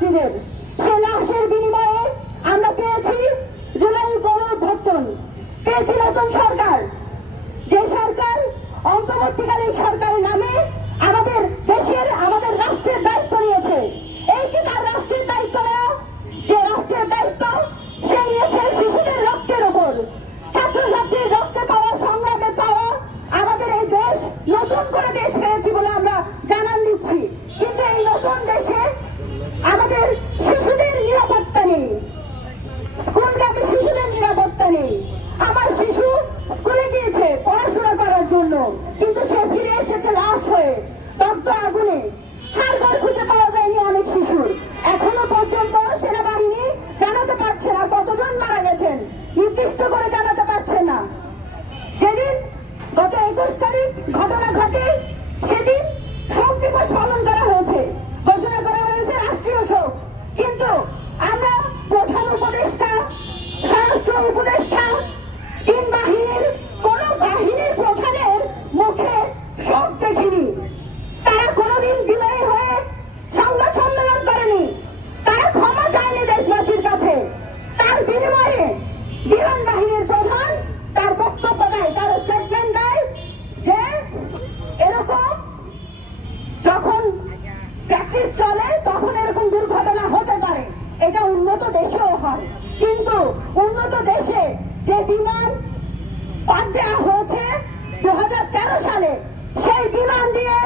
ছাত্রীদের। সে লাশের বিনিময়ে আমরা পেয়েছি জুলাই গণঅভ্যুত্থান, পেয়েছি নতুন সরকার, যে সরকার অন্তর্বর্তীকালীন সরকারের নামে আমাদের দেশের আমাদের রাষ্ট্রের দায়িত্ব নিয়েছে। এই কি তার রাষ্ট্রের দায়িত্ব নেওয়া? যে রাষ্ট্রের দায়িত্ব সে নিয়েছে শিশুদের রক্তের উপর, ছাত্রছাত্রীর রক্তে পাওয়া, সংগ্রামে পাওয়া আমাদের এই দেশ নতুন করে দেশ পেয়েছি বলে আমরা জানান দিচ্ছি। কিন্তু এই নতুন দেশে আমাদের শিশুদের নিরাপত্তা নেই, স্কুলগামী শিশুদের নিরাপত্তা নেই। আমার শিশু স্কুলে গিয়েছে পড়াশোনা করার জন্য, কিন্তু সে ফিরে এসেছে লাশ হয়ে, দগ্ধ আগুনে। হাড়গোড় খুঁজে পাওয়া যায়নি অনেক শিশুর। এখনো পর্যন্ত সেনাবাহিনী জানাতে পারছে না কতজন মারা গেছেন, নির্দিষ্ট করে জানাতে পারছে না। যেদিন গত 21 তারিখ ঘটনা ঘটে, সেদিন শোক দিবস পালন করা হয়েছে, ঘোষণা করা হয়েছে রাষ্ট্রীয় শোক। কিন্তু আমরা প্রধান উপদেষ্টা, স্বরাষ্ট্র উপদেষ্টা, তিন বাহিনীর কোন বাহিনীর প্রধানের মুখে শোক দেখিনি। তারা কোনোদিন বিনয়ী হয়ে সংবাদ সম্মেলন করেনি, তারা ক্ষমা চায়নি দেশবাসীর কাছে। তার বিনিময়ে বিমান বাহিনীর প্রধান তার বক্তব্য দেয়, তার স্টেটমেন্ট দেয় যে এরকম যখন প্র্যাকটিস চলে তখন এরকম দুর্ঘটনা হতে পারে, এটা উন্নত দেশেও হয়। কিন্তু উন্নত দেশে যে বিমান বাদ দেওয়া হয়েছে 2013 সালে, সেই বিমান দিয়ে